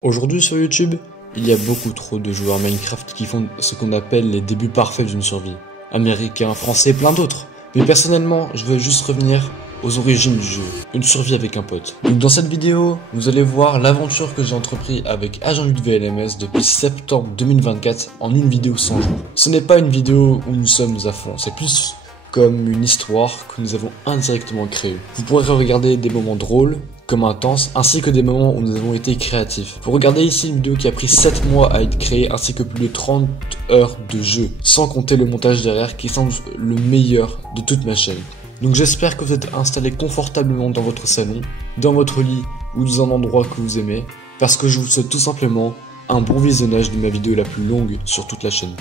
Aujourd'hui sur YouTube, il y a beaucoup trop de joueurs Minecraft qui font ce qu'on appelle les débuts parfaits d'une survie. Américains, français, plein d'autres. Mais personnellement, je veux juste revenir aux origines du jeu, une survie avec un pote. Donc dans cette vidéo, vous allez voir l'aventure que j'ai entrepris avec Agent 8 VLMS depuis septembre 2024 en une vidéo 100 jours. Ce n'est pas une vidéo où nous sommes à fond, c'est plus comme une histoire que nous avons indirectement créée. Vous pourrez regarder des moments drôles, comme intenses, ainsi que des moments où nous avons été créatifs. Vous regardez ici une vidéo qui a pris 7 mois à être créée, ainsi que plus de 30 heures de jeu, sans compter le montage derrière qui semble le meilleur de toute ma chaîne. Donc j'espère que vous êtes installé confortablement dans votre salon, dans votre lit ou dans un endroit que vous aimez, parce que je vous souhaite tout simplement un bon visionnage de ma vidéo la plus longue sur toute la chaîne.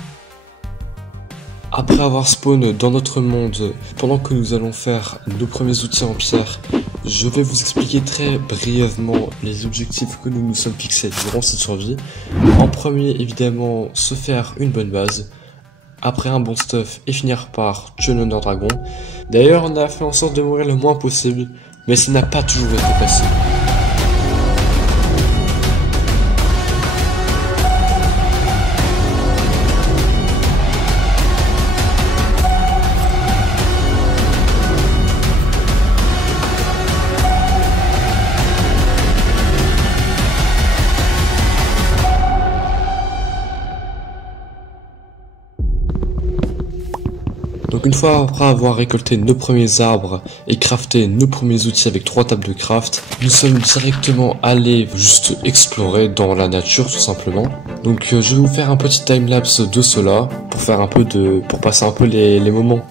Après avoir spawn dans notre monde, pendant que nous allons faire nos premiers outils en pierre, je vais vous expliquer très brièvement les objectifs que nous nous sommes fixés durant cette survie. En premier, évidemment, se faire une bonne base, après un bon stuff et finir par tuer le Ender Dragon. D'ailleurs, on a fait en sorte de mourir le moins possible, mais ça n'a pas toujours été facile. Donc une fois après avoir récolté nos premiers arbres et crafté nos premiers outils avec 3 tables de craft, nous sommes directement allés juste explorer dans la nature tout simplement. Donc je vais vous faire un petit timelapse de cela pour faire un peu pour passer un peu les moments.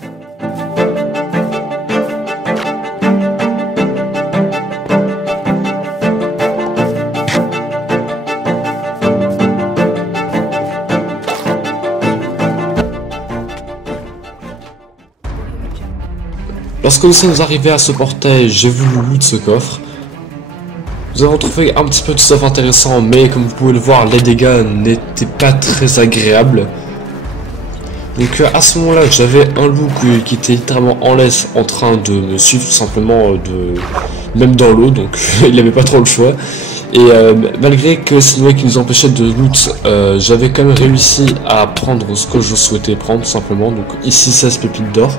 Lorsque nous sommes arrivés à ce portail, j'ai voulu loot ce coffre. Nous avons trouvé un petit peu de stuff intéressant, mais comme vous pouvez le voir, les dégâts n'étaient pas très agréables. Donc à ce moment-là, j'avais un loup qui était littéralement en laisse, en train de me suivre tout simplement, même dans l'eau, donc il n'avait pas trop le choix. Et malgré que c'est une qui nous empêchait de loot, j'avais quand même réussi à prendre ce que je souhaitais prendre tout simplement. Donc ici 16 pépites d'or.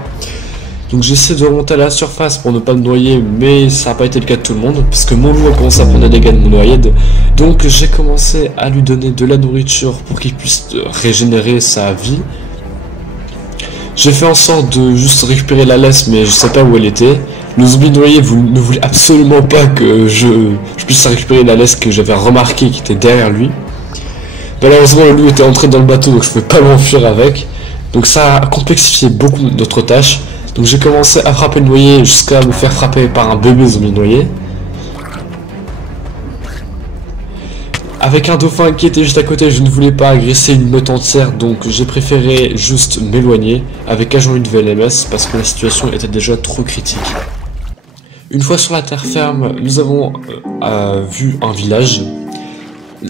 Donc j'essaie de remonter à la surface pour ne pas me noyer, mais ça n'a pas été le cas de tout le monde, parce que mon loup a commencé à prendre des dégâts de mon noyade. Donc j'ai commencé à lui donner de la nourriture pour qu'il puisse régénérer sa vie. J'ai fait en sorte de juste récupérer la laisse, mais je sais pas où elle était. Le zombie noyé ne voulait absolument pas que je puisse récupérer la laisse que j'avais remarqué qui était derrière lui. Malheureusement le loup était entré dans le bateau, donc je pouvais pas m'enfuir avec. Donc ça a complexifié beaucoup notre tâche. Donc j'ai commencé à frapper le noyé jusqu'à me faire frapper par un bébé zombie noyé. Avec un dauphin qui était juste à côté, je ne voulais pas agresser une meute entière, donc j'ai préféré juste m'éloigner avec Agent 8 VLMS parce que la situation était déjà trop critique. Une fois sur la terre ferme, nous avons vu un village.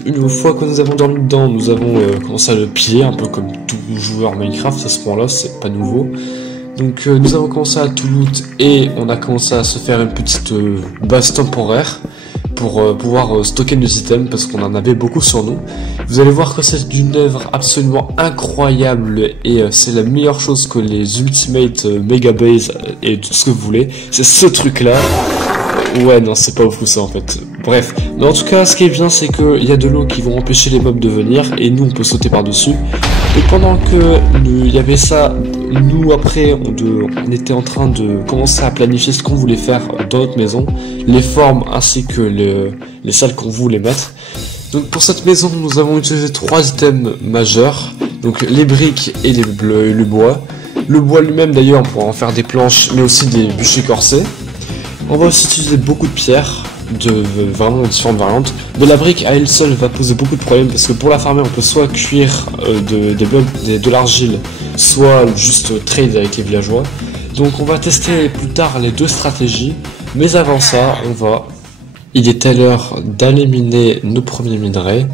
Une fois que nous avons dormi dedans, nous avons commencé à le piller, un peu comme tout joueur Minecraft à ce point-là, c'est pas nouveau. Donc nous avons commencé à tout loot et on a commencé à se faire une petite base temporaire pour pouvoir stocker nos items parce qu'on en avait beaucoup sur nous. Vous allez voir que c'est une œuvre absolument incroyable et c'est la meilleure chose que les Ultimate Mega Base et tout ce que vous voulez. C'est ce truc là. Ouais non c'est pas ouf ça en fait. Bref, mais en tout cas ce qui est bien c'est qu'il y a de l'eau qui vont empêcher les mobs de venir et nous on peut sauter par dessus. Et pendant que il y avait ça, nous après on était en train de commencer à planifier ce qu'on voulait faire dans notre maison, les formes ainsi que les salles qu'on voulait mettre. Donc pour cette maison nous avons utilisé 3 items majeurs, donc les briques et le bois. Le bois lui-même d'ailleurs on pourra en faire des planches mais aussi des bûchers corsés. On va aussi utiliser beaucoup de pierres, de vraiment différentes variantes. Mais la brique à elle seule va poser beaucoup de problèmes parce que pour la farmer on peut soit cuire de l'argile, soit juste trade avec les villageois. Donc on va tester plus tard les 2 stratégies, mais avant ça il est l'heure d'aller miner nos premiers minerais.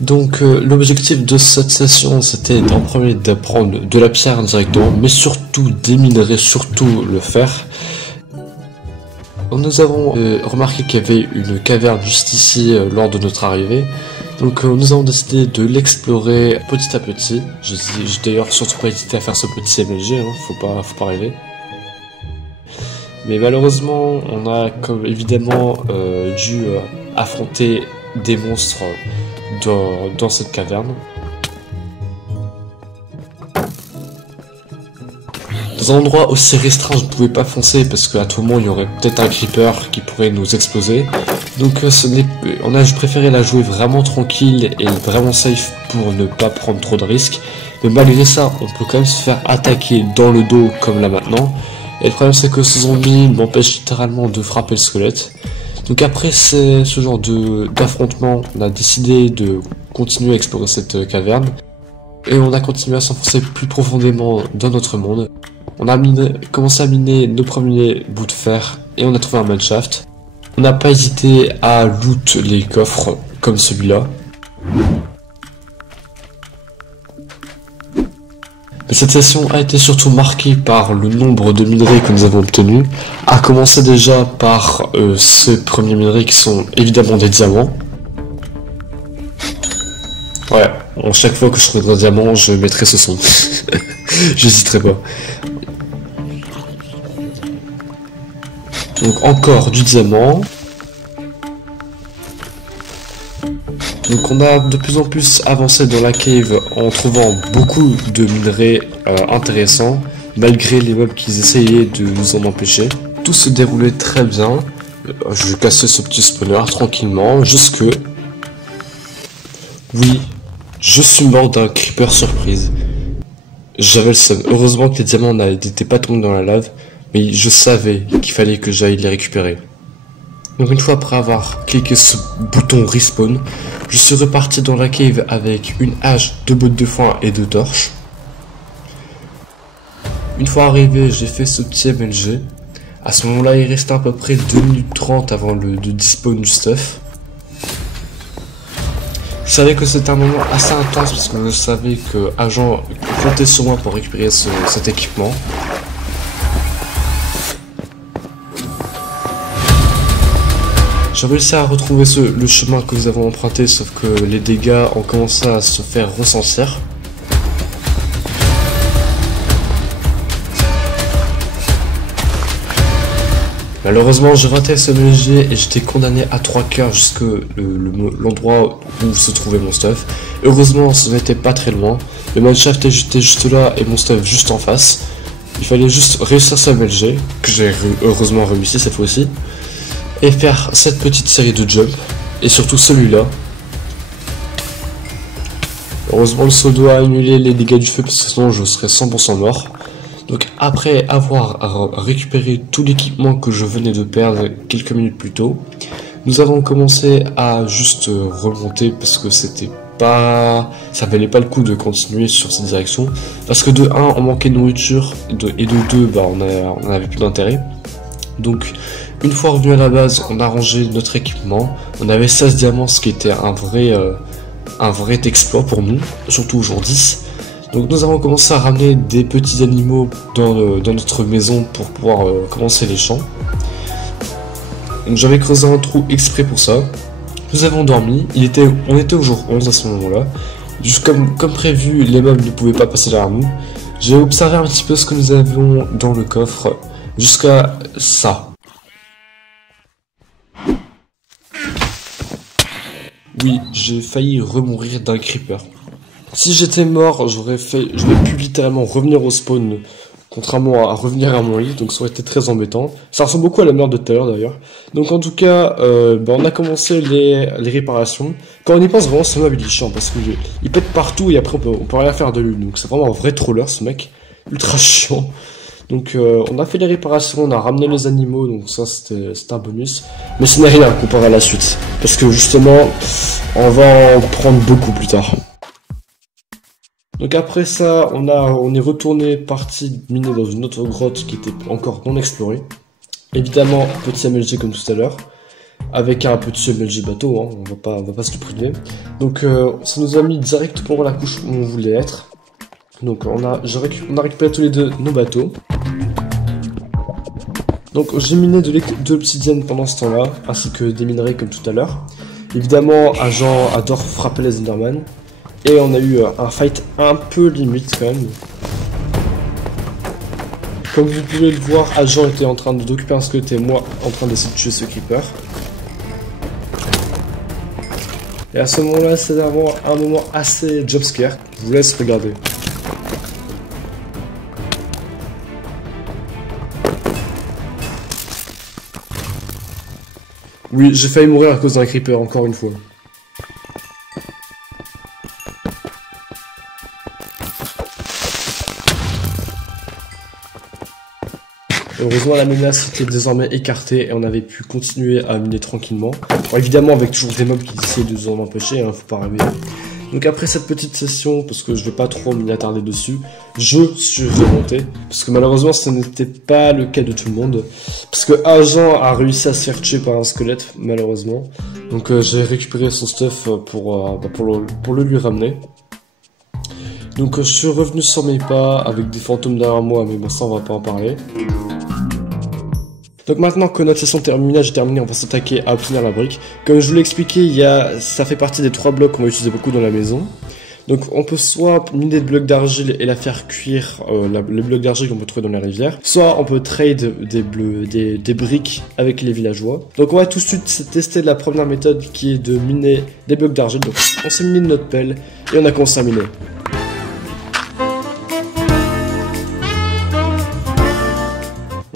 Donc l'objectif de cette session c'était en premier d'apprendre de la pierre directement, mais surtout déminerer surtout le fer. Nous avons remarqué qu'il y avait une caverne juste ici lors de notre arrivée. Donc nous avons décidé de l'explorer petit à petit. J'ai d'ailleurs surtout pas hésité à faire ce petit MLG, hein, faut pas rêver. Mais malheureusement, on a comme évidemment dû affronter des monstres dans cette caverne. Dans un endroit aussi restreint, je ne pouvais pas foncer parce qu'à tout moment il y aurait peut-être un creeper qui pourrait nous exploser. Donc on a préféré la jouer vraiment tranquille et vraiment safe pour ne pas prendre trop de risques. Mais malgré ça, on peut quand même se faire attaquer dans le dos comme là maintenant. Et le problème c'est que ce zombie m'empêche littéralement de frapper le squelette. Donc après ce genre d'affrontement, on a décidé de continuer à explorer cette caverne. Et on a continué à s'enfoncer plus profondément dans notre monde. On a commencé à miner nos premiers bouts de fer et on a trouvé un mineshaft. On n'a pas hésité à loot les coffres comme celui-là. Mais cette session a été surtout marquée par le nombre de minerais que nous avons obtenus. À commencer déjà par ces premiers minerais qui sont évidemment des diamants. Ouais, chaque fois que je trouverai un diamant, je mettrai ce son. J'hésiterai pas. Donc encore du diamant. Donc on a de plus en plus avancé dans la cave en trouvant beaucoup de minerais intéressants, malgré les mobs qui essayaient de nous en empêcher. Tout se déroulait très bien. Je cassais ce petit spawner tranquillement, jusque... Oui, je suis mort d'un creeper surprise. J'avais le seum. Heureusement que les diamants n'étaient pas tombés dans la lave, mais je savais qu'il fallait que j'aille les récupérer. Donc une fois après avoir cliqué ce bouton respawn, je suis reparti dans la cave avec une hache, 2 bottes de foin et 2 torches. Une fois arrivé, j'ai fait ce petit MLG. À ce moment-là, il restait à peu près 2 minutes 30 avant le despawn du stuff. Je savais que c'était un moment assez intense parce que je savais que Agent comptait sur moi pour récupérer cet équipement. J'ai réussi à retrouver le chemin que nous avons emprunté, sauf que les dégâts ont commencé à se faire ressentir. Malheureusement, j'ai raté ce MLG et j'étais condamné à 3 cœurs jusque l'endroit où se trouvait mon stuff. Heureusement, ce n'était pas très loin. Le mineshaft était juste là et mon stuff juste en face. Il fallait juste réussir ce MLG, que j'ai heureusement réussi cette fois-ci. Et faire cette petite série de jumps, et surtout celui-là. Heureusement le saut doit annuler les dégâts du feu parce que sinon je serais 100% mort. Donc après avoir récupéré tout l'équipement que je venais de perdre quelques minutes plus tôt, nous avons commencé à juste remonter parce que c'était pas... ça valait pas le coup de continuer sur cette direction. Parce que de 1 on manquait de nourriture et de 2 bah, on avait plus d'intérêt. Donc une fois revenu à la base, on a rangé notre équipement. On avait 16 diamants, ce qui était un vrai exploit pour nous, surtout au jour 10. Donc nous avons commencé à ramener des petits animaux dans notre maison pour pouvoir commencer les champs. Donc j'avais creusé un trou exprès pour ça. Nous avons dormi, on était au jour 11 à ce moment-là. Juste comme prévu, les mobs ne pouvaient pas passer derrière nous. J'ai observé un petit peu ce que nous avions dans le coffre, jusqu'à ça. Oui, j'ai failli remourir d'un creeper. Si j'étais mort, j'aurais pu littéralement revenir au spawn, contrairement à revenir à mon lit, donc ça aurait été très embêtant. Ça ressemble beaucoup à la merde de tout à l'heure d'ailleurs. Donc en tout cas, on a commencé les réparations. Quand on y pense vraiment, ce mob il est chiant parce qu'il pète partout et après on peut rien faire de lui. Donc c'est vraiment un vrai troller ce mec, ultra chiant. Donc on a fait les réparations, on a ramené les animaux, donc ça c'était un bonus. Mais ce n'est rien comparé à la suite. Parce que justement, on va en prendre beaucoup plus tard. Donc après ça, on est retourné parti miner dans une autre grotte qui était encore non explorée. Évidemment, petit MLG comme tout à l'heure. Avec un petit MLG bateau, hein, on va pas se le priver. Donc ça nous a mis directement la couche où on voulait être. Donc on a récupéré tous les deux nos bateaux. Donc j'ai miné de l'obsidienne pendant ce temps-là, ainsi que des minerais comme tout à l'heure. Évidemment, Agent adore frapper les Enderman. Et on a eu un fight un peu limite quand même. Comme vous pouvez le voir, Agent était en train d'occuper un squelette et moi en train d'essayer de tuer ce creeper. Et à ce moment-là, c'est vraiment un moment assez jumpscare. Je vous laisse regarder. Oui, j'ai failli mourir à cause d'un creeper, encore une fois. Heureusement, la menace était désormais écartée et on avait pu continuer à miner tranquillement. Alors, évidemment, avec toujours des mobs qui essaient de nous en empêcher, hein, faut pas rêver. Donc après cette petite session, parce que je vais pas trop m'y attarder dessus, je suis remonté. Parce que malheureusement, ce n'était pas le cas de tout le monde. Parce que Agent a réussi à se faire tuer par un squelette, malheureusement. Donc j'ai récupéré son stuff pour le lui ramener. Donc je suis revenu sur mes pas avec des fantômes derrière moi, mais bon ça on va pas en parler. Donc maintenant que notre session terminage est terminée, on va s'attaquer à obtenir la brique. Comme je vous l'ai expliqué, ça fait partie des 3 blocs qu'on va utiliser beaucoup dans la maison. Donc on peut soit miner des blocs d'argile et la faire cuire, les blocs d'argile qu'on peut trouver dans les rivières, soit on peut trade des briques avec les villageois. Donc on va tout de suite tester la première méthode qui est de miner des blocs d'argile. Donc on s'est miné de notre pelle et on a commencé à miner.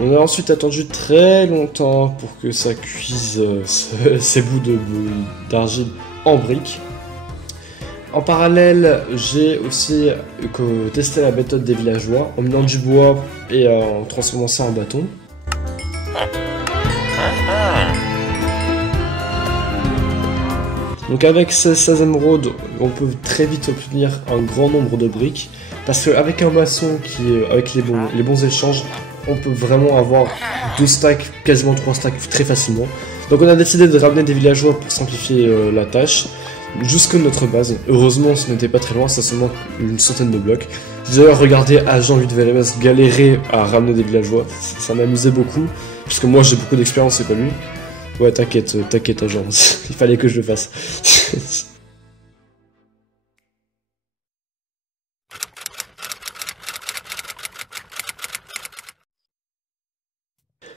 On a ensuite attendu très longtemps pour que ça cuise ces bouts d'argile en briques. En parallèle, j'ai aussi testé la méthode des villageois en minant du bois et en transformant ça en bâton. Donc avec ces 16 émeraudes, on peut très vite obtenir un grand nombre de briques. Parce qu'avec un maçon avec les bons échanges, on peut vraiment avoir 2 stacks, quasiment 3 stacks très facilement. Donc on a décidé de ramener des villageois pour simplifier la tâche jusque notre base. Heureusement ce n'était pas très loin, c'est seulement une centaine de blocs. J'ai d'ailleurs regardé Agent 8 VLMS galérer à ramener des villageois, ça m'amusait beaucoup, parce que moi j'ai beaucoup d'expérience, c'est pas lui. Ouais t'inquiète Agent, il fallait que je le fasse.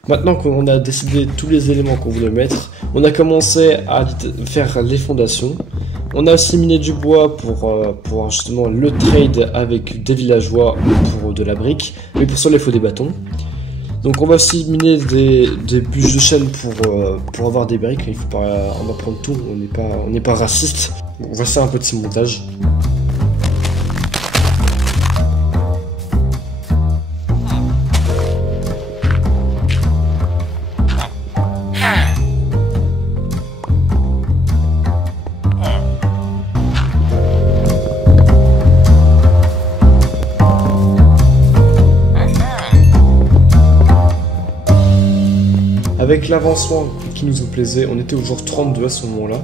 Maintenant qu'on a décidé tous les éléments qu'on voulait mettre, on a commencé à faire les fondations. On a aussi miné du bois pour justement le trade avec des villageois pour de la brique, mais pour cela il faut des bâtons. Donc on va aussi miner des bûches de chêne pour avoir des briques, il faut pas en prendre tout, on n'est pas raciste. Bon, voici un petit montage. Avec l'avancement qui nous plaisait, on était au jour 32 à ce moment-là.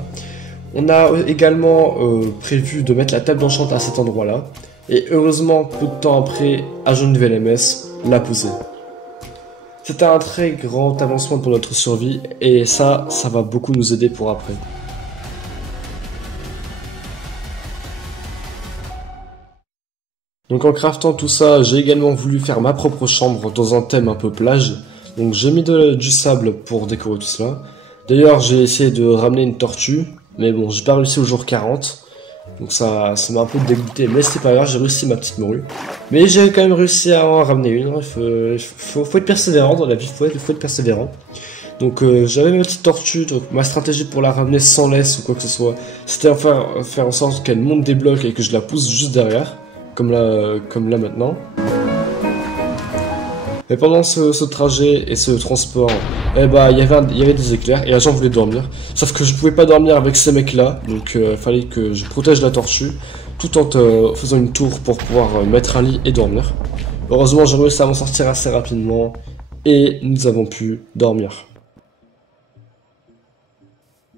On a également prévu de mettre la table d'enchant à cet endroit-là. Et heureusement, peu de temps après, Agent VLMS l'a posé. C'était un très grand avancement pour notre survie et ça va beaucoup nous aider pour après. Donc en craftant tout ça, j'ai également voulu faire ma propre chambre dans un thème un peu plage. Donc j'ai mis du sable pour décorer tout cela. D'ailleurs j'ai essayé de ramener une tortue, mais bon j'ai pas réussi au jour 40. Donc ça m'a un peu dégoûté, mais c'est pas grave, j'ai réussi ma petite morue. Mais j'ai quand même réussi à en ramener une, il faut être persévérant dans la vie, faut être persévérant. Donc j'avais ma petite tortue, donc ma stratégie pour la ramener sans laisse ou quoi que ce soit, c'était faire en sorte qu'elle monte des blocs et que je la pousse juste derrière, comme là maintenant. Mais pendant ce trajet et ce transport, eh bah, il y avait des éclairs et Agent voulait dormir. Sauf que je pouvais pas dormir avec ces mecs-là, donc fallait que je protège la tortue, tout en faisant une tour pour pouvoir mettre un lit et dormir. Heureusement, j'ai réussi à m'en sortir assez rapidement et nous avons pu dormir.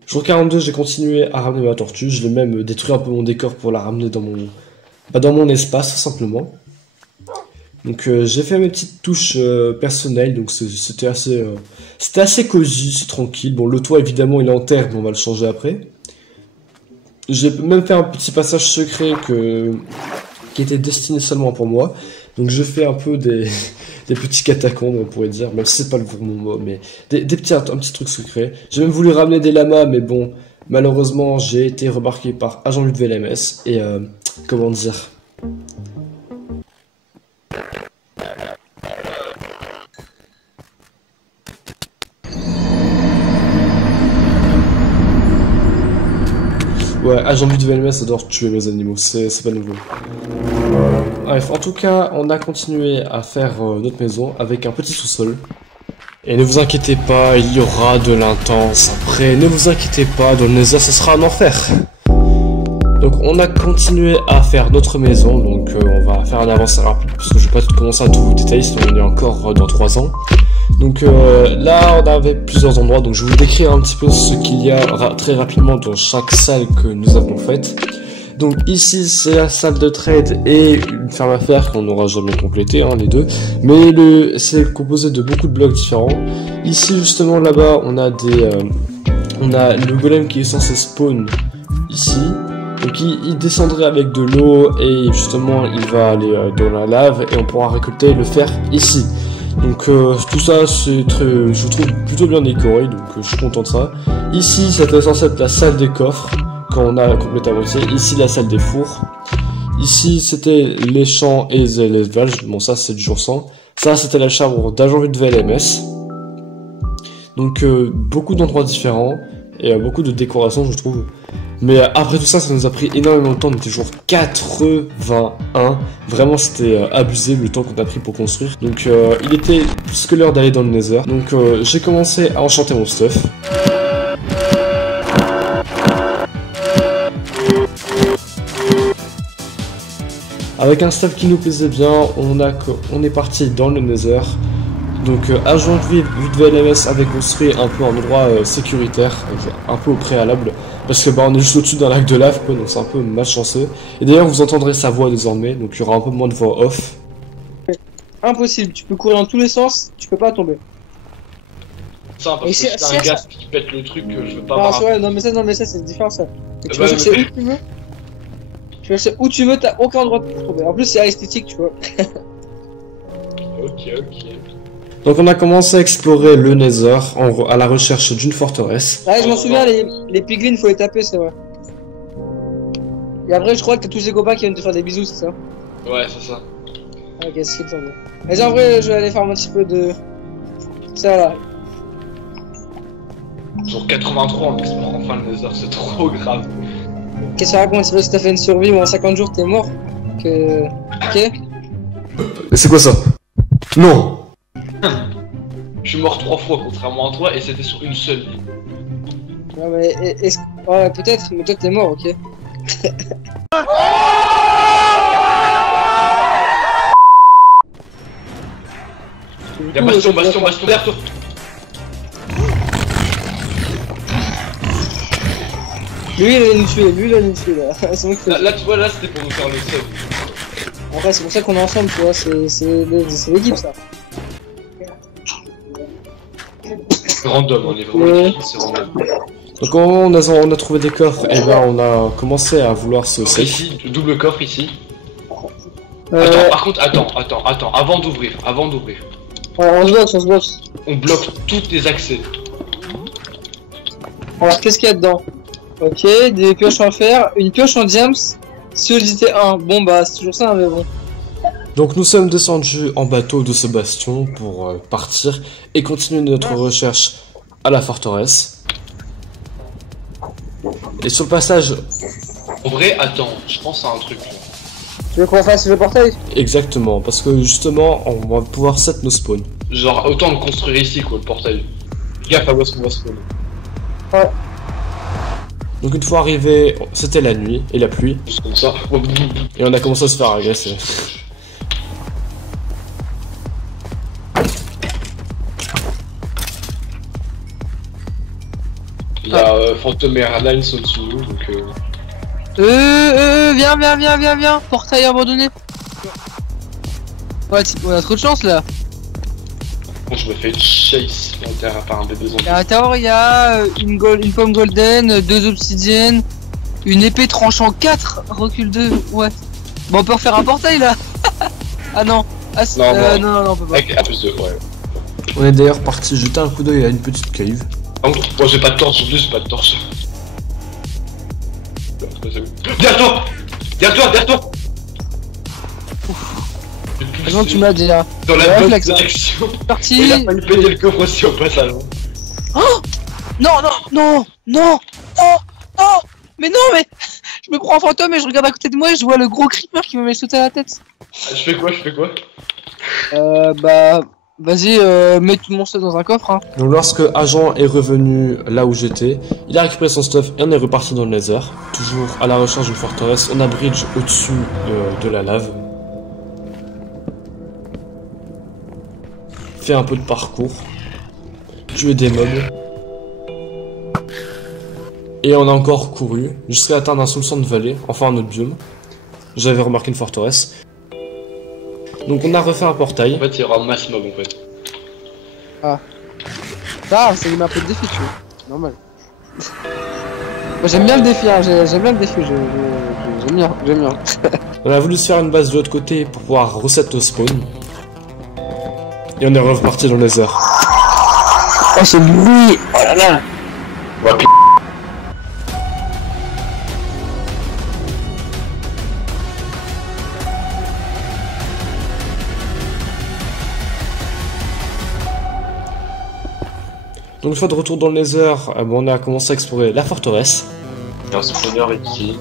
Jour 42, j'ai continué à ramener ma tortue, je l'ai même détruit un peu mon décor pour la ramener dans mon espace, simplement. Donc j'ai fait mes petites touches personnelles, donc c'était assez cosy, c'est tranquille. Bon, le toit évidemment il est en terre, mais on va le changer après. J'ai même fait un petit passage secret qui était destiné seulement pour moi. Donc je fais un peu des petits catacombes, on pourrait dire, même si c'est pas le bon mot, mais un petit truc secret. J'ai même voulu ramener des lamas, mais bon, malheureusement, j'ai été remarqué par Agent Lutte VLMS et comment dire. Ouais, Agent Lutte VLMS adore tuer les animaux, c'est pas nouveau. Bref, en tout cas, on a continué à faire notre maison avec un petit sous-sol. Et ne vous inquiétez pas, il y aura de l'intense après. Ne vous inquiétez pas, dans le Nether, ce sera un enfer. Donc on a continué à faire notre maison, donc on va faire un avancée rapide, parce que je vais pas commencer à tout vous détailler, sinon on est encore dans 3 ans. Donc là, on avait plusieurs endroits, donc je vais vous décrire un petit peu ce qu'il y a très rapidement dans chaque salle que nous avons faite. Donc ici, c'est la salle de trade et une ferme à fer qu'on n'aura jamais complétée, hein, les deux. Mais c'est composé de beaucoup de blocs différents. Ici, justement, là-bas, on a le golem qui est censé spawn ici. Donc il descendrait avec de l'eau et justement, il va aller dans la lave et on pourra récolter le fer ici. Donc tout ça c'est je trouve plutôt bien décoré, donc je suis content de ça. Ici c'était censé être la salle des coffres quand on a complété la moitié. Ici la salle des fours. Ici c'était les champs et l'élevage. Bon ça c'est du jour sans. Ça c'était la chambre d'Agent Lutte VLMS. Donc beaucoup d'endroits différents et beaucoup de décorations je trouve. Mais après tout ça, ça nous a pris énormément de temps, on était jour 81, vraiment c'était abusé le temps qu'on a pris pour construire. Donc il était plus que l'heure d'aller dans le Nether, donc j'ai commencé à enchanter mon stuff. Avec un stuff qui nous plaisait bien, on est parti dans le Nether. Donc Agent Lutte VLMS avait construit un peu un endroit sécuritaire, un peu au préalable. Parce que bah on est juste au-dessus d'un lac de lave quoi, donc c'est un peu malchanceux. Et d'ailleurs vous entendrez sa voix désormais, donc il y aura un peu moins de voix off. Impossible, tu peux courir dans tous les sens, tu peux pas tomber. Ça parce que c'est un gars qui pète le truc que je veux pas voir. Ouais, non mais ça c'est différent ça. Tu vas chercher où tu veux. Tu vas chercher où tu veux, t'as aucun droit de tomber. En plus c'est esthétique tu vois. Ok. Donc on a commencé à explorer le Nether à la recherche d'une forteresse. Ah je m'en souviens, les piglins faut les taper c'est vrai. Et après je crois que t'as tous ces copains qui viennent te faire des bisous c'est ça? Ouais c'est ça. Ok c'est ce qu'il me semblait. Vas-y en vrai je vais aller faire un petit peu de... Ça là. Sur 83 on explore enfin le Nether, c'est trop grave. Qu'est-ce que ça raconte? C'est parce que t'as fait une survie où en 50 jours t'es mort que... Ok. Mais c'est quoi ça? Non. Je suis mort 3 fois contrairement à toi et c'était sur une seule vie. Ouais mais ouais peut-être, mais toi t'es mort ok. Y'a bastion derrière toi. Lui il allait nous tuer, là. C'est moi qui là tu vois là c'était pour nous faire le seul. En vrai c'est pour ça qu'on est ensemble tu vois, c'est l'équipe ça. C'est random, on est vraiment c'est random. Donc on a trouvé des coffres et là on a commencé à vouloir se safe. Ici, double coffre ici. Attends, par contre, attends, avant d'ouvrir. Ouais, on se boxe. On bloque tous les accès. Alors qu'est-ce qu'il y a dedans? Ok, des pioches en fer, une pioche en diams, solidité 1. Bon bah c'est toujours ça mais bon. Donc nous sommes descendus en bateau de ce bastion pour partir et continuer notre recherche à la forteresse. Et sur le passage... En vrai, attends, je pense à un truc. Tu veux qu'on fasse le portail? Exactement, parce que justement on va pouvoir set nos spawns. Genre autant le construire ici quoi, le portail. Gaffe à où est-ce qu'on va spawn. Ouais. Donc une fois arrivé, c'était la nuit et la pluie. Juste comme ça. Et on a commencé à se faire agresser. Il y a Phantom Airlines au-dessus de nous donc Viens, portail abandonné. Ouais, on a trop de chance là. bon, je me fais chase en terre par un bébé zombie. À l'intérieur, il y a une pomme golden, 2 obsidiennes, Une épée tranchant 4, recul 2, ouais. Bon, on peut refaire un portail là. Ah non. Ah, non, on peut pas. Avec plus de, ouais. On est d'ailleurs parti jeter un coup d'œil à une petite cave. Moi j'ai pas de torche, j'ai pas de torche. Derrière toi. Derrière toi. Comment tu m'as dit hein. Dans la bonne réflexe, direction. Parti. Il a fallu payer le coffre aussi au passage. Oh non. Mais non, mais je me prends un fantôme et je regarde à côté de moi et je vois le gros creeper qui me met sauter à la tête. Je fais quoi? Bah, vas-y, mets tout mon stuff dans un coffre, hein. Donc lorsque Agent est revenu là où j'étais, il a récupéré son stuff et on est reparti dans le Nether. Toujours à la recherche d'une forteresse. On a bridge au-dessus de la lave. Fait un peu de parcours. Tuer des mobs. Et on a encore couru jusqu'à atteindre un soupçon de vallée, enfin un autre biome. J'avais remarqué une forteresse. Donc on a refait un portail. En fait, il y aura un mass mob en fait. Ah, ça lui met un peu de défi, tu vois. C'est normal. Moi j'aime bien le défi, hein. J'aime bien le défi, j'aime bien. On a voulu se faire une base de l'autre côté pour pouvoir reset au spawn. Et on est reparti dans les airs. Oh, ce bruit! Oh là là! Ouais, Donc une fois de retour dans le Nether, on a commencé à explorer la forteresse. il y a un spawner ici.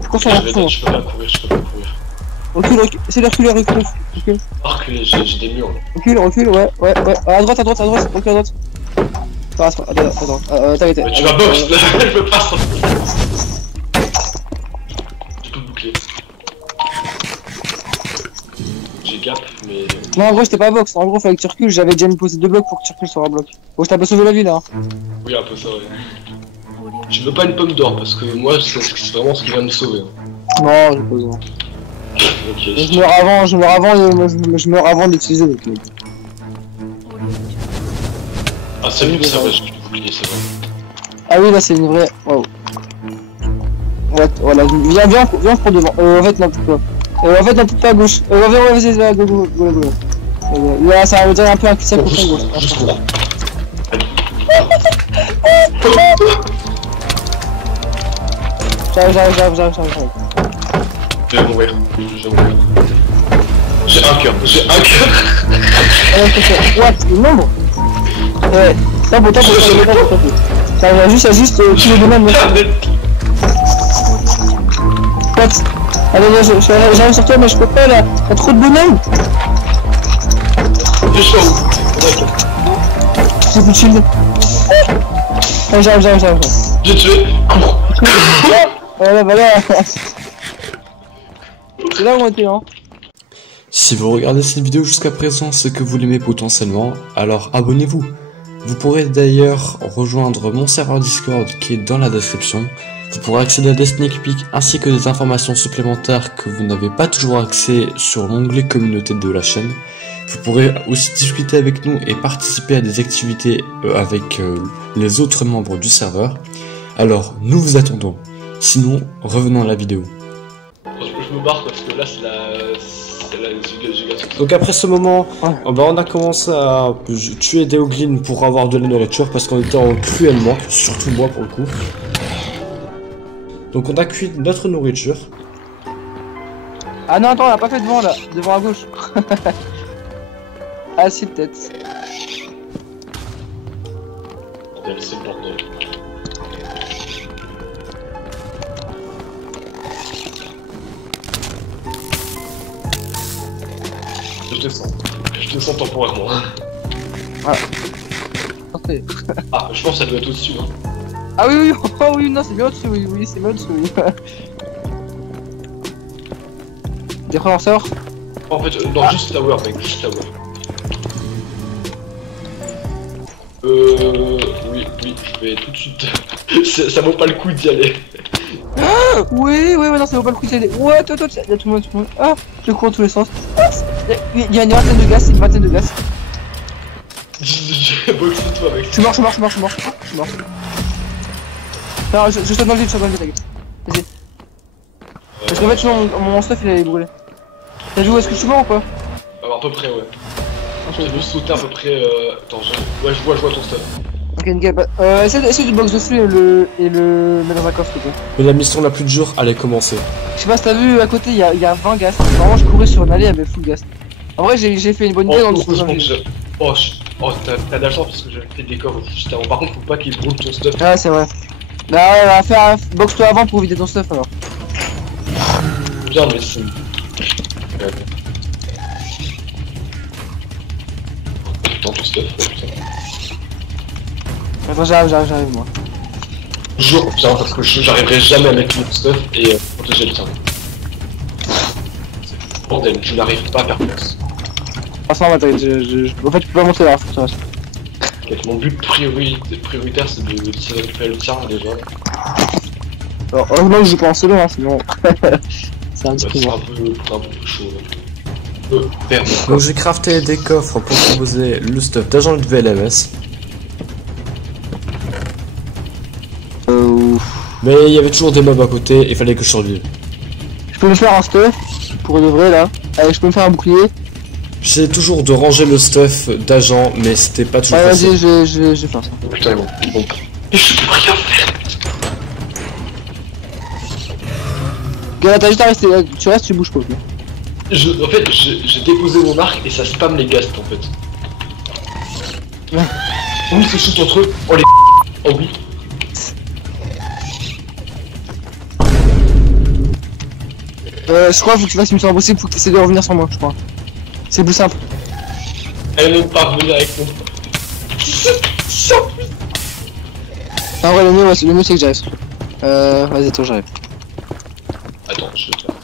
Pourquoi faire la Je peux pas courir. Recule, c'est de reculer, recule. Reculer, j'ai des murs là. Recule, ouais. À droite, recule à droite. Attends, t'arrêtes. Mais tu vas box, je peux pas sortir. Je peux boucler. J'ai gap, mais... Non, en gros, j'étais pas box, en gros, fallait que tu recules, j'avais déjà posé 2 blocs pour que tu recules sur un bloc. Bon, je t'ai pas sauvé la vie là. Oui, un peu ça, ouais. Tu veux pas une pomme d'or, parce que moi, c'est vraiment ce qui va me sauver. Non, j'ai pas besoin. Ok. Je meurs avant d'utiliser le clé. Ah, c'est bon, ça va, je peux boucler, c'est bon. Ah oui, là, c'est une vraie... Waouh. Ouais, voilà, viens pour devant. En fait, non, pourquoi en fait, non, pas à gauche. Vas-y, go. Là, ça va dire un peu un cul-de-sac au fond gauche. Juste pour... J'arrive. Je vais mourir. J'ai un cœur. What? Le nombre? Ouais. Tape. Ça va juste tous les bonhommes. What? Allez, j'arrive sur toi, mais je peux pas là. Y'a trop de bonhommes. Je suis où? C'est plus chill. Allez, j'arrive. J'ai tué. Voilà. C'est là où on était, hein. Si vous regardez cette vidéo jusqu'à présent, c'est que vous l'aimez potentiellement, alors abonnez-vous. Vous pourrez d'ailleurs rejoindre mon serveur Discord qui est dans la description. Vous pourrez accéder à des sneak peeks ainsi que des informations supplémentaires que vous n'avez pas toujours accès sur l'onglet communauté de la chaîne. Vous pourrez aussi discuter avec nous et participer à des activités avec les autres membres du serveur. Alors, nous vous attendons. Sinon, revenons à la vidéo. Je me barre parce que là c'est la giga. Donc après ce moment, on a commencé à tuer des hoglins pour avoir de la nourriture parce qu'on était en cruel manque, surtout moi pour le coup. Donc on a cuit notre nourriture. Ah non, attends, on l'a pas fait devant là, devant à gauche. Ah si, peut-être. C'est le bordel. Je descends temporairement. Ah. Parfait. Ah, je pense que ça doit être au-dessus. Hein. Ah oui, oh oui, non, c'est bien au-dessus, oui, c'est bien au-dessus, oui. T'es prêt à en sort? En fait, non, juste tower, mec, juste tower. Oui, je vais tout de suite. Ça vaut pas le coup d'y aller. Ah oui, non, ça vaut pas le coup d'y aller. Ouais, toi, il y a tout le monde. Ah, je cours dans tous les sens. Ah, il y a une vingtaine de gaz, J'ai boxé toi, mec. Je suis mort. Non, je saute dans le vide, t'inquiète. Vas-y. Parce qu'en fait, sinon, mon stuff il allait brûler. T'as vu où est-ce que je suis mort ou pas? À peu près, ouais. J'ai juste sauté à peu près. Attends, ouais, je vois ton stuff. Ok, nickel. Essaye de box dessus et le mettre dans un coffre, s'il te plaît. Mais la mission la plus dure allait commencer. Je sais pas si t'as vu, à côté, il y a 20 gaz. Vraiment, je courais sur une allée avec full gaz. En vrai, j'ai fait une bonne idée dans le sous. T'as de la chance parce que j'avais fait des coffres juste avant. Par contre, faut pas qu'il brûle ton stuff. Ah, c'est vrai. Bah ouais, va faire box-toi avant pour vider ton stuff alors. Bien, mais c'est. Putain, ton stuff, putain. Attends, j'arrive moi. Toujours bien parce que j'arriverai jamais à mettre mon stuff et protéger le tien. Bordel, je n'arrive pas à faire place. Ah, ça va, t'inquiète, en fait, tu peux pas monter là, ça. Mon but prioritaire c'est de récupérer le tien déjà. Alors, heureusement que je joue pas en solo, hein, sinon. C'est un petit peu C'est mort. un peu chaud. Perdre. Donc j'ai crafté des coffres pour proposer le stuff d'agent de VLMS. Mais il y avait toujours des mobs à côté et il fallait que je survive. Je peux me faire un stuff, pour de vrai là. Allez, je peux me faire un bouclier. J'essayais toujours de ranger le stuff d'agent, mais c'était pas toujours Ah, facile. vas-y, je vais faire ça. Putain, bon. Je peux rien faire. Gars, t'as juste à rester là, tu restes, tu bouges pas. Okay. En fait, j'ai déposé mon arc et ça spam les ghasts en fait. Ouais. Oui, c'est shoot entre eux. Oh les. Oh oui. Je crois qu'il faut que tu fasses une mission impossible, faut que tu essaies de revenir sans moi, je crois. C'est plus simple. Elle n'est pas revenue avec moi. En vrai, le mieux c'est que j'arrive. Vas-y, toi, j'arrive. Attends, je vais te faire.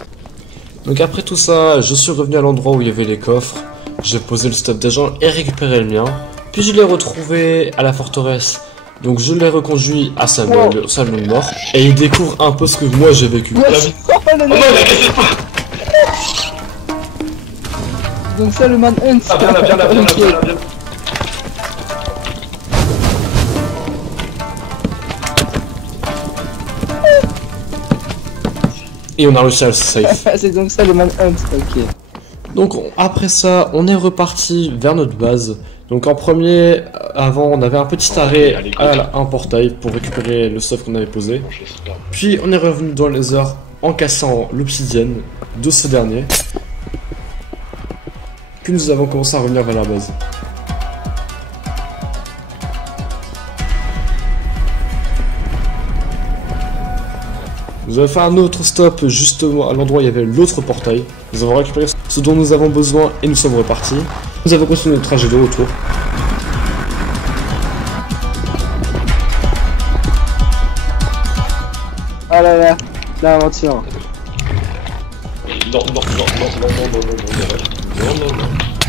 Donc après tout ça, je suis revenu à l'endroit où il y avait les coffres. J'ai posé le stuff d'agent et récupéré le mien. Puis je l'ai retrouvé à la forteresse. Donc je l'ai reconduit à sa au salon de mort. Et il découvre un peu ce que moi j'ai vécu. Ouais, Oh non, il a cassé pas. donc ça, le manhunt. Ah, viens là. Et on a réussi à le safe. C'est donc ça, le manhunt, ok. Donc après ça, on est reparti vers notre base. Donc en premier, avant on avait un petit arrêt à un portail pour récupérer le stuff qu'on avait posé. Puis on est revenu dans les heures en cassant l'obsidienne de ce dernier. Puis nous avons commencé à revenir vers la base. Nous avons fait un autre stop justement à l'endroit où il y avait l'autre portail. Nous avons récupéré ce dont nous avons besoin et nous sommes repartis. Nous avons continué notre trajet de retour. Ah là là, l'aventure. Non.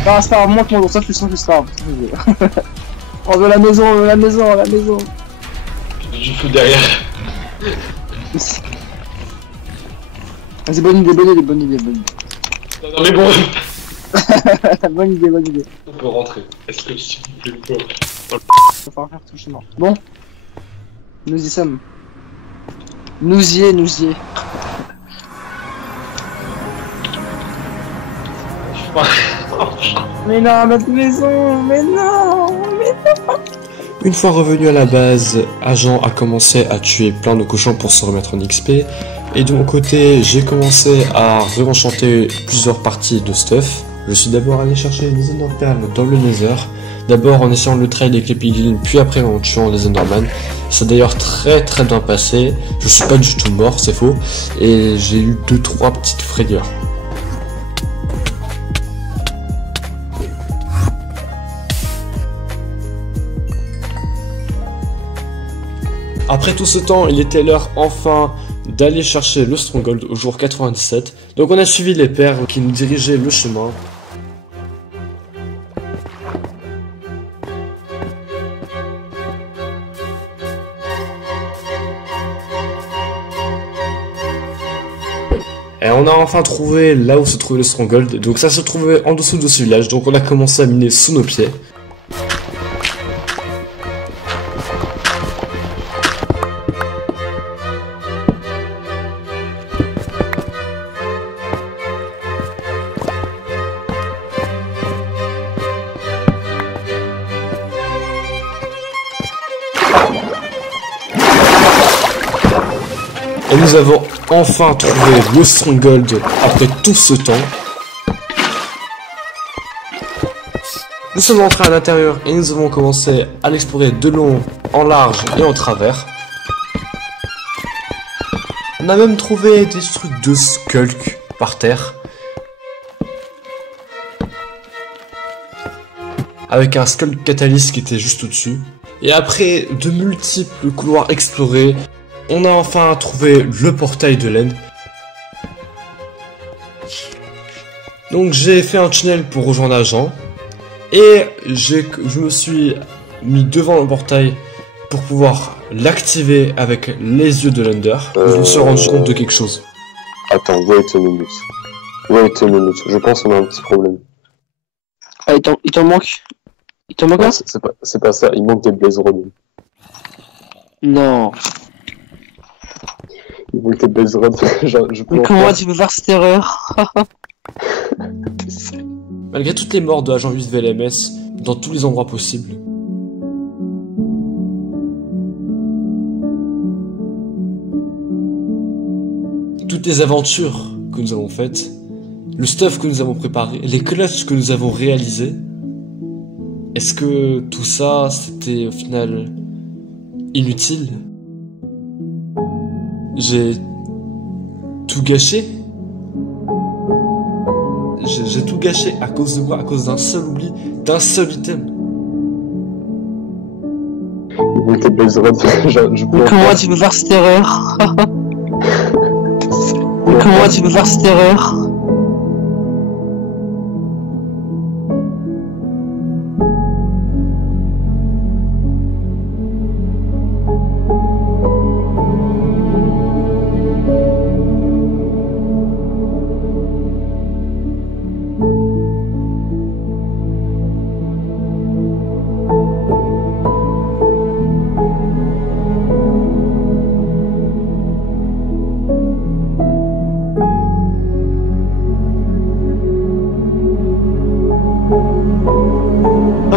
Ah, c'est pas grave, monte mon ça, je suis pas grave. On veut la maison. Du feu derrière. Vas-y, bonne idée. Non mais bon. bonne idée. On peut rentrer. Est-ce que s'il vous plaît On va falloir faire tout chemin. Bon. Nous y sommes. Nous y est. Mais non, notre maison, mais non. Une fois revenu à la base, Agent a commencé à tuer plein de cochons pour se remettre en XP. Et de mon côté, j'ai commencé à réenchanter plusieurs parties de stuff. Je suis d'abord allé chercher les Enderpearls dans le Nether. D'abord en essayant le trade avec les piglins, puis après en tuant les Enderman. C'est d'ailleurs très bien passé. Je suis pas du tout mort, c'est faux. Et j'ai eu 2-3 petites frayeurs. Après tout ce temps, il était l'heure enfin d'aller chercher le Stronghold au jour 97. Donc on a suivi les pères qui nous dirigeaient le chemin. Et on a enfin trouvé là où se trouvait le Stronghold. Donc ça se trouvait en dessous de ce village. Donc on a commencé à miner sous nos pieds. Et nous avons enfin trouvé le Stronghold après tout ce temps. Nous sommes entrés à l'intérieur et nous avons commencé à l'explorer de long, en large et en travers. On a même trouvé des trucs de skulk par terre. Avec un skulk catalyst qui était juste au-dessus. Et après de multiples couloirs explorés, on a enfin trouvé le portail de l'End. Donc j'ai fait un tunnel pour rejoindre l'agent. Et je me suis mis devant le portail pour pouvoir l'activer avec les yeux de l'Ender. Je me suis rendu compte de quelque chose. Attends, wait a minute. Wait a minute. Je pense qu'on a un petit problème. Ah, il t'en manque. Il t'en manque un? C'est pas ça, il manque des Blaze Rods. Non. Il manque des Blaze Rods. Mais comment tu peux faire cette erreur? Malgré toutes les morts de Agent 8 VLMS dans tous les endroits possibles, toutes les aventures que nous avons faites, le stuff que nous avons préparé, les clutches que nous avons réalisés, est-ce que tout ça c'était au final inutile? J'ai tout gâché? J'ai tout gâché à cause de quoi? À cause d'un seul oubli, d'un seul item. Il manque des Blaze Rods. Mais comment tu peux faire cette erreur? Mais comment tu peux faire cette erreur?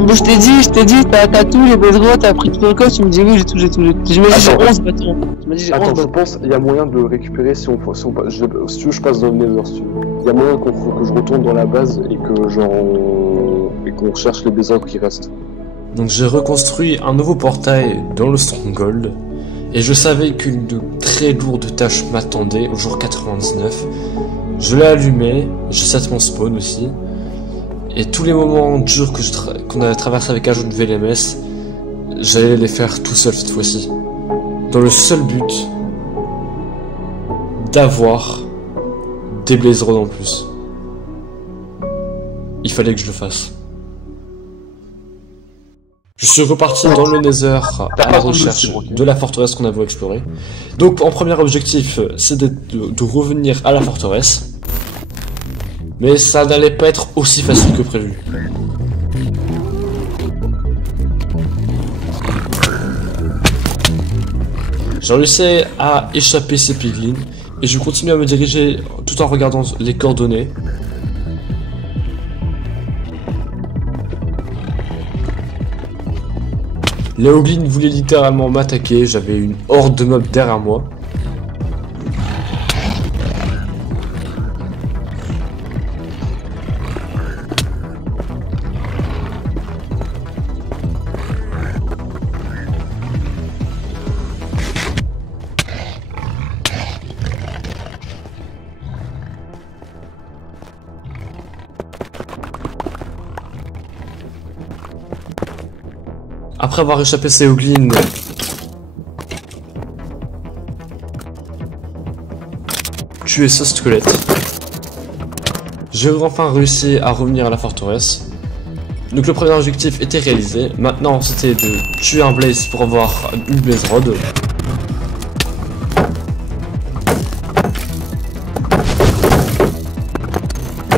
Je t'ai dit, t'as tout, les Blaze, t'as pris tout le code, tu me dis oui, j'ai tout. Je me dis j'ai 11 bâtons. Attends, je pense qu'il y a moyen de récupérer si tu veux, je passe dans le Nether, si tu veux. Il y a moyen que je retourne dans la base et qu'on cherche les Blaze qui restent. Donc j'ai reconstruit un nouveau portail dans le Stronghold. Et je savais qu'une de très lourde tâche m'attendait au jour 99. Je l'ai allumé, je set mon spawn aussi. Et tous les moments durs qu'on avait traversé avec Agent de VLMS, j'allais les faire tout seul cette fois-ci. Dans le seul but d'avoir des Blaze Rods en plus. Il fallait que je le fasse. Je suis reparti dans le Nether à la recherche de la forteresse qu'on avait explorée. Donc en premier objectif, c'est de revenir à la forteresse. Mais ça n'allait pas être aussi facile que prévu. J'ai réussi à échapper ces piglins et je continue à me diriger tout en regardant les coordonnées. Les hoglins voulaient littéralement m'attaquer, j'avais une horde de mobs derrière moi. Après avoir échappé ces hoglins, tuer ce squelette. J'ai enfin réussi à revenir à la forteresse. Donc le premier objectif était réalisé. Maintenant c'était de tuer un Blaze pour avoir une Blaze Rod.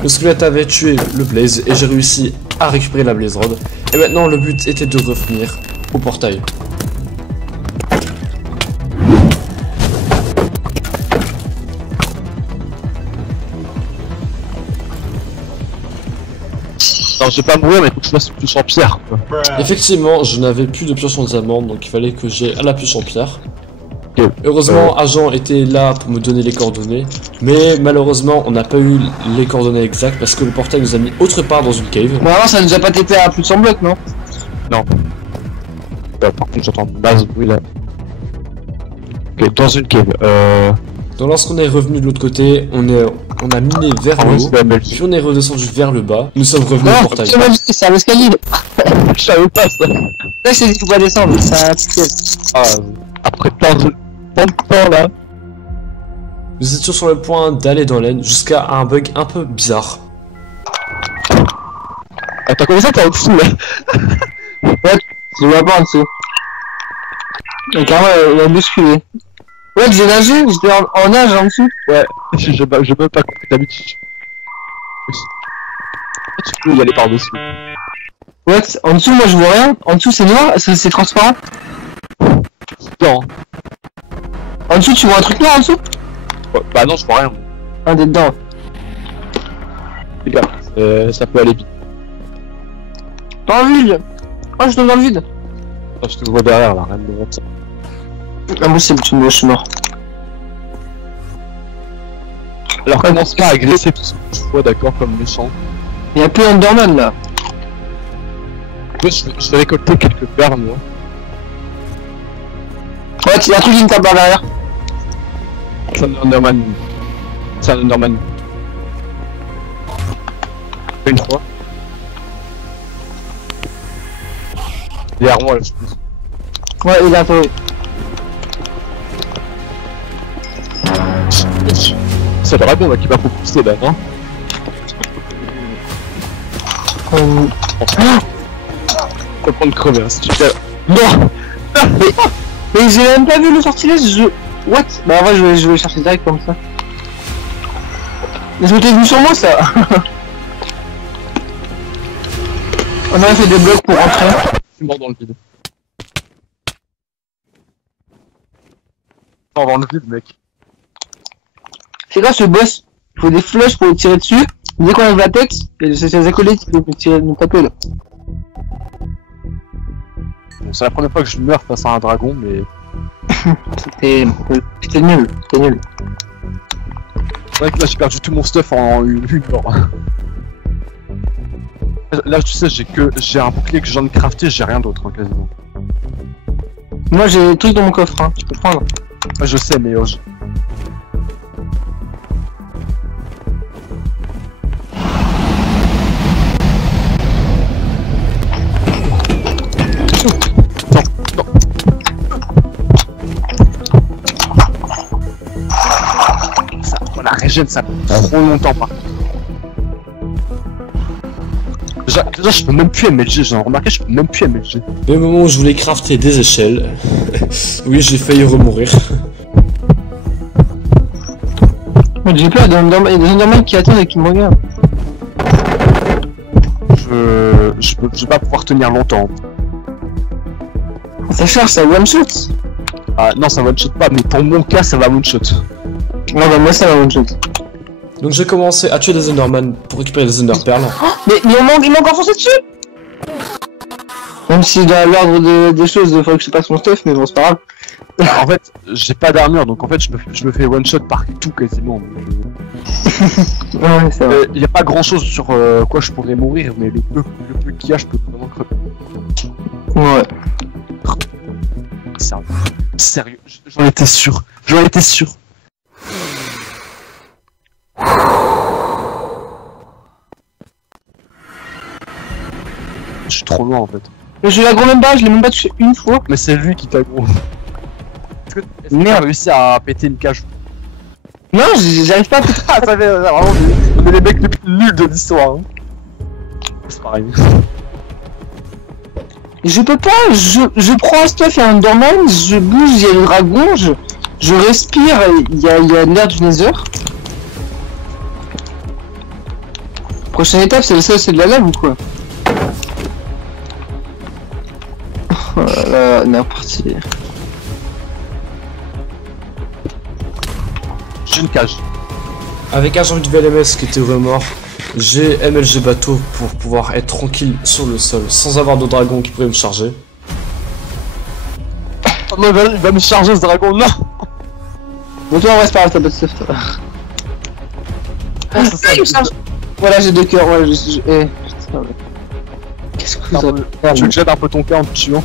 Le squelette avait tué le Blaze et j'ai réussi à récupérer la Blaze Rod. Et maintenant le but était de revenir au portail. Alors je vais pas mourir mais faut que je fasse plus en pierre quoi. Effectivement, je n'avais plus de pioche en diamant, donc il fallait que j'aie à la pioche en pierre. Ok. Heureusement, Agent était là pour me donner les coordonnées, mais malheureusement, on n'a pas eu les coordonnées exactes parce que le portail nous a mis autre part dans une cave. Bon, avant, ça nous a pas TP à plus de 100 blocs, non? Par contre j'entends de base bruit là. Ok, dans une cave. Donc lorsqu'on est revenu de l'autre côté, on a miné vers le haut, puis on est redescendu vers le bas, nous sommes revenus au portail. C'est un escalier. Je savais pas ça. Là, je t'ai dit qu'il faut pas descendre, c'est un petit Ah, après tant de temps là. Nous étions sur le point d'aller dans l'aine jusqu'à un bug un peu bizarre. Attends, comment ça t'es en dessous là? Je le vois pas en dessous. Et carrément, il a bousculé. Ouais, j'ai nagé, j'étais en nage en dessous. Ouais, j'ai même pas compris d'habitude. Tu peux y aller par dessus. Ouais, en dessous, moi je vois rien. En dessous, c'est noir, c'est transparent. Non. En dessous, tu vois un truc noir en dessous? Ouais, bah non, je vois rien. Ah, t'es dedans. Les gars, ça peut aller vite. Dans le vide. Oh, je tombe dans le vide. Je te vois derrière là, rien de voir ça. Impossible, tu me vois, je suis mort. Alors commence pas à agresser tout ce que je vois, d'accord, comme méchant. Il y a plus d'Enderman là. Moi, je vais récolter quelques perles, moi. Ouais, il y a un truc qui me tape par derrière. C'est un Enderman. C'est un Enderman. Une fois. Derrière moi, là, je pense. Ouais, il a fait. C'est le dragon là qui va propulser là, non? Faut prendre crever, hein, si tu fais. Non. Mais j'ai même pas vu le sortilège, What? Bah en vrai je vais chercher direct comme ça. Mais je m'étais venu sur moi ça. On aurait fait des blocs pour rentrer. Je suis mort dans le vide. Mort dans le vide, mec. C'est quoi ce boss? Il faut des flèches pour le tirer dessus. Dès qu'on enlève la tête, c'est ses acolytes qui peuvent tirer nous taper là. Bon, c'est la première fois que je meurs face à un dragon, mais. C'était nul, c'était nul. C'est vrai que là j'ai perdu tout mon stuff en une heure. Là tu sais, j'ai un bouclier que j'en ai crafté, j'ai rien d'autre hein, quasiment. Moi j'ai des trucs dans mon coffre, hein. Tu peux prendre. Ouais, je sais, mais la régène ça prend trop longtemps par contre. Déjà je peux même plus MLG, j'ai remarqué je peux même plus MLG. Mais au moment où je voulais crafter des échelles, oui j'ai failli remourir. J'ai peur, il y a des Endermen qui attendent et qui me regardent. Je vais pas pouvoir tenir longtemps. Ça charge, ça one shot. Ah non ça one shot pas, mais pour mon cas ça va one shot. Non bah moi ça va one shot. Donc j'ai commencé à tuer des Enderman pour récupérer des Ender Pearls. Mais il manque enfoncé dessus. Même si dans l'ordre des choses, il faudrait que je passe mon stuff, mais bon c'est pas grave. En fait, j'ai pas d'armure, donc en fait je me fais one shot par tout quasiment. Ouais c'est vrai. Y a pas grand chose sur quoi je pourrais mourir, mais le peu qu'il y a je peux vraiment crever. Ouais. Sérieux, j'en étais sûr. J'en étais sûr. Je suis trop loin en fait. Mais je l'aggro même pas, je l'ai même pas touché une fois. Mais c'est lui qui t'aggro. Est-ce que t'as réussi à péter une cage? Non, j'arrive pas à péter. Ah ça fait vraiment met les mecs les plus nuls de l'histoire. Hein. C'est pareil. Je peux pas, je prends un stuff et un Enderman, je bouge, il y a le dragon, je respire, il y a l'air du Nether. Prochaine étape, c'est de la lave ou quoi? Oh là là, on est reparti. J'ai une cage. Avec un janvier de VLMS qui était mort, j'ai MLG bateau pour pouvoir être tranquille sur le sol sans avoir de dragon qui pourrait me charger. Oh non, il va me charger ce dragon, non. Bon, toi, on reste par là, t'as pas de stuff, toi. Ah, ça, il me charge. Voilà, j'ai 2 cœurs, ouais, putain, mais... Qu'est-ce que vous avez... Tu veux que j'aide un peu ton cœur en te tuant?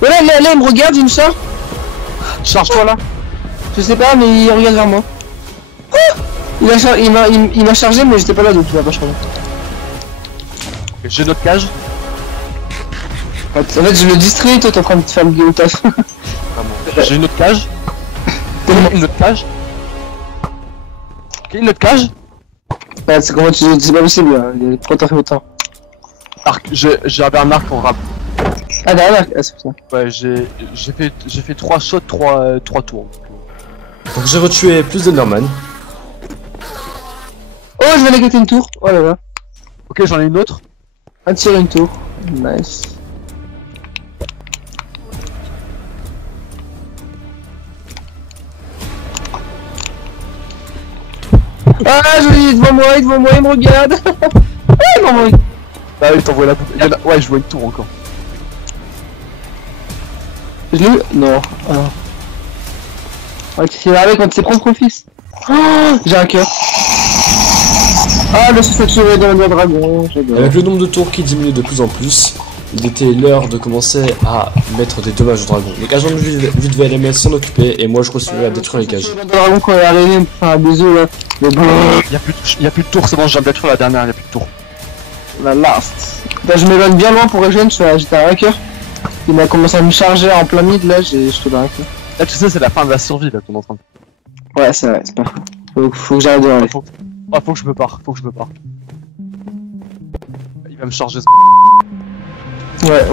Voilà, là, il me regarde, il me sort. Charge-toi là. Je sais pas, mais il regarde vers moi. Il m'a chargé, mais j'étais pas là, donc il m'a pas chargé. J'ai notre cage. En fait, je le distrais, toi t'es en train de te faire le taf. J'ai une autre cage. Une autre cage. Ok, une autre cage. Ouais, c'est comment tu... C'est pas possible, là. Pourquoi t'as fait autant? Arc, j'avais un arc en rap. Ah, derrière, ah, c'est ça. Ouais, j'ai fait 3 shots, 3 tours. Donc j'ai retué plus d'Enderman. Oh, je vais négater une tour. Oh là là. Ok, j'en ai une autre. Un tir, une tour. Nice. Ah, joli, devant moi, il me regarde. Ah, non, moi. Ah oui, t'envoies la poupée. Ouais, je vois une tour encore. Je l'ai eu? Non. Ah. Ouais, c'est arrivé quand c'est prendre son fils. Oh, j'ai un cœur. Ah, le souffle sauvé dans le dragon, j'adore. Avec le nombre de tours qui diminue de plus en plus, il était l'heure de commencer à mettre des dommages au dragon. Donc agent de vue de VLMS s'en occupait et moi je continuais à détruire les cages. Le dragon quand il est arrivé, il me fait un bisou là. Mais bon, Y'a plus de tour, c'est bon, j'ai détruit la dernière, y'a plus de tour. la last. Bah, je m'éloigne bien loin pour rejoindre, j'étais un hacker. Il m'a commencé à me charger en plein mid là, je te un hacker. Là, tu sais, c'est la fin de la survie là qu'on est en train de. Ouais, c'est vrai, c'est pas fou. Faut que j'arrête de râler. Faut que je me pars, Il va me charger. Ouais.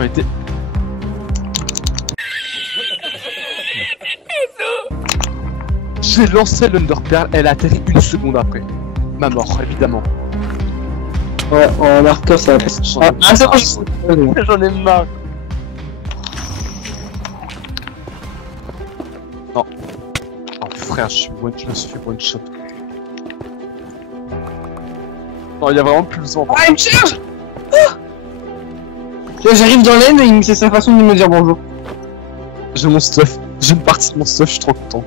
On était. J'ai lancé l'Underpearl, elle a atterri une seconde après. Ma mort, évidemment. Ouais, en hardcore ça va passer. Ah, c'est bon, J'en ai marre. Non. Oh frère, je me suis fait one shot. Non, il y a vraiment plus besoin. Ah, il me charge. J'arrive dans l'aine et c'est sa façon de me dire bonjour. J'ai mon stuff. J'ai une partie de mon stuff, je suis trop content.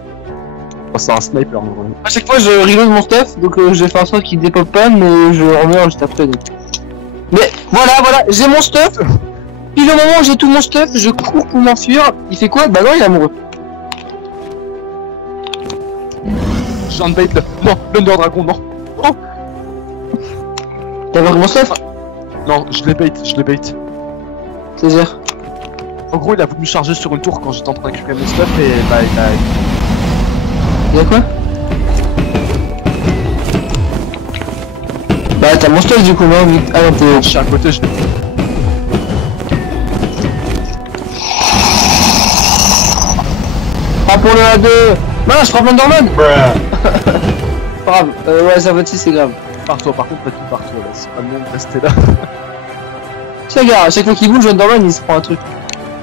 Oh, c'est un sniper en vrai. A chaque fois je reload mon stuff, donc je fais en sorte qu'il dépop pas, mais je remets juste après. Donc. Mais voilà, j'ai mon stuff. Puis le moment où j'ai tout mon stuff, je cours pour m'enfuir. Il fait quoi? Bah non, il est amoureux. J'ai un bait là. Non, l'Under Dragon, non. Non. T'as vu mon stuff? Non, je l'ai bait. C'est-à-dire? En gros, il a voulu me charger sur une tour quand j'étais en train de récupérer mon stuff et bah il a. Y'a quoi? Bah t'as mon stuff du coup, non? Ah non, t'es... Je suis à côté, je. Ah pour le A2! Non, je prends plein d'hormones! Grave, ouais, ça va aussi, c'est grave. Pars-toi, par contre, pas tout par-toi là, c'est pas le monde de rester là. Tiens, gars, à chaque fois qu'il bouge, John Dorman il se prend un truc.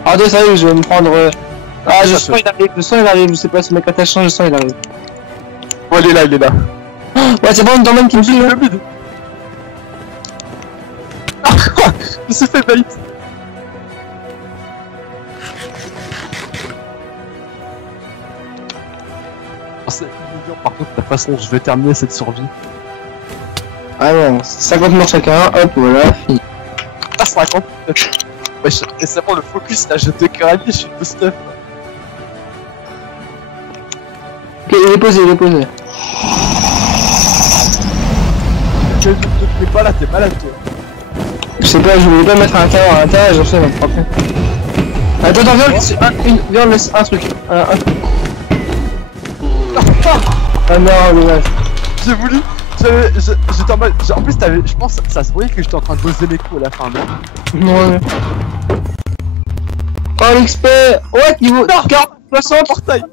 Ah, deux, sérieux, je vais me prendre. Ah, je sens il arrive, je sais pas, ce mec attachant, je sens il arrive. Oh, il est là. Ouais, c'est pas John Dorman qui me suit, là. Il s'est fait bait. C'est humiliant par contre la façon dont je vais terminer cette survie. Ah non, 50 morts chacun, hop, voilà, fini. Ah 50. Wesh, et c'est bon le focus là, je te crâne, je suis tout stuff. Ok, il est posé. T'es pas là, t'es malade toi. Je sais pas, je voulais pas mettre un cadre à l'intérieur, j'en sais même pas. Attends, viens, laisse un truc. Un truc. Ah non, dommage. J'ai voulu. J'étais en mode. En plus, je pense que ça se voyait que j'étais en train de doser les coups à la fin, non? Ouais. Oh l'XP. Ouais, niveau 40, 60. Portail.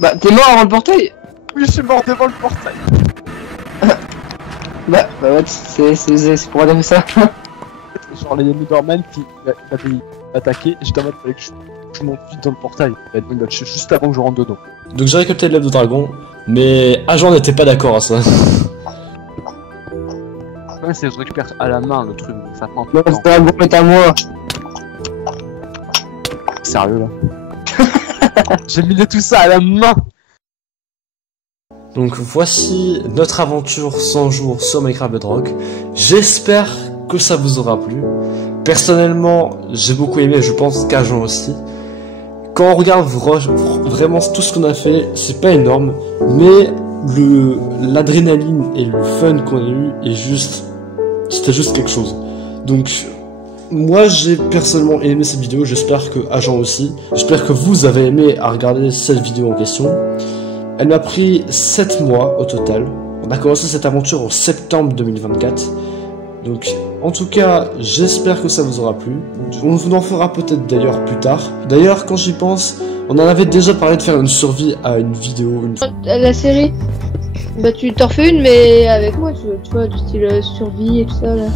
Bah, t'es mort avant le portail. Oui, je suis mort devant le portail. Bah ouais, c'est pour adapter ça. Genre, il y a Netherman qui m'avait attaqué. J'étais en mode, fallait que je monte vite dans le portail. Juste avant que je rentre dedans. Donc j'ai récolté l'œuf de dragon, mais Agent n'était pas d'accord à ça. Ouais, c'est que je récupère à la main le truc, donc ça prend un peu Le de temps. dragon est à moi. Sérieux là? J'ai mis tout ça à la main. Donc voici notre aventure 100 jours sur Minecraft Bedrock. J'espère que ça vous aura plu. Personnellement, j'ai beaucoup aimé, je pense qu'Agent aussi. Quand on regarde vraiment tout ce qu'on a fait, c'est pas énorme, mais l'adrénaline et le fun qu'on a eu c'était juste quelque chose. Donc moi j'ai personnellement aimé cette vidéo, j'espère que Agent aussi. J'espère que vous avez aimé à regarder cette vidéo en question. Elle m'a pris 7 mois au total. On a commencé cette aventure en septembre 2024. Donc, en tout cas, j'espère que ça vous aura plu. On vous en fera peut-être d'ailleurs plus tard. D'ailleurs, quand j'y pense, on en avait déjà parlé de faire une survie à une vidéo. La série, bah tu t'en refais une, mais avec moi, tu vois, du style survie et tout ça là.